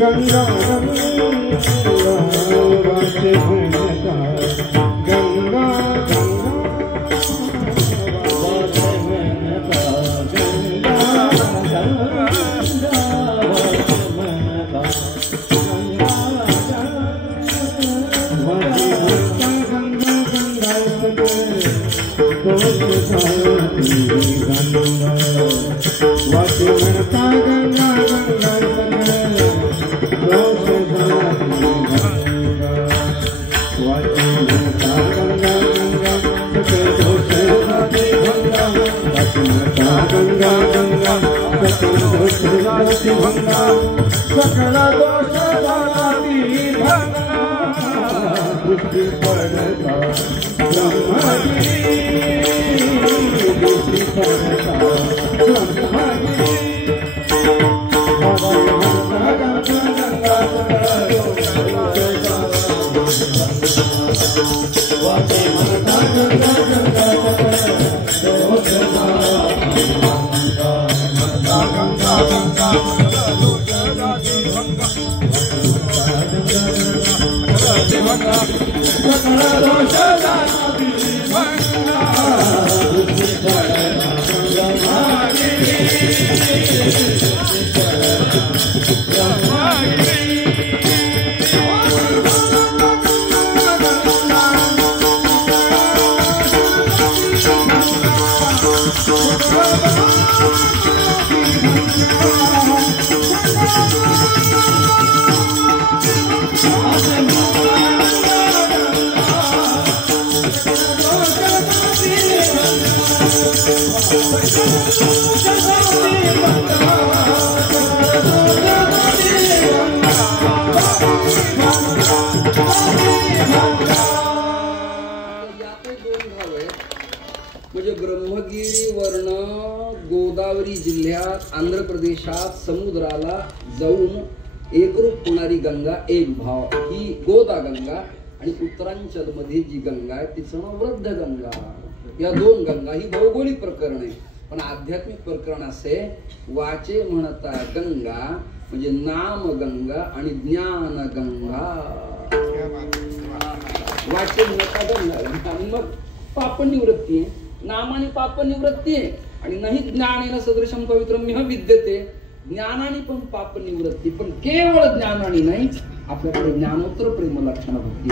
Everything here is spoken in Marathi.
गंगा सकला दोष जाती दृष्टि पड़ता दृष्टि पड़ता म्हणजे ब्रह्मगिरीवर्ण गोदावरी जिल्ह्यात आंध्र प्रदेशात समुद्राला जाऊन एकरूप होणारी गंगा एक भाव ही गोदा गंगा आणि उत्तरांचल मध्ये जी गंगा आहे तिचं नाव वृद्ध गंगा. या दोन गंगा ही भौगोलिक प्रकरण आहे पण आध्यात्मिक प्रकरण असे वाचे म्हणता गंगा म्हणजे नाम गंगा आणि ज्ञान गंगा. वाचे म्हणता गंगा आणि मग पाप निवृत्ती आहे नामाने पाप निवृत्ती आहे आणि नाही ज्ञानेन सदृशम पवित्रम विद्यते ज्ञानाने पण पाप निवृत्ती पण केवळ ज्ञानाने नाही आपल्याकडे ज्ञानोत्तर प्रेम लक्षण भक्ती.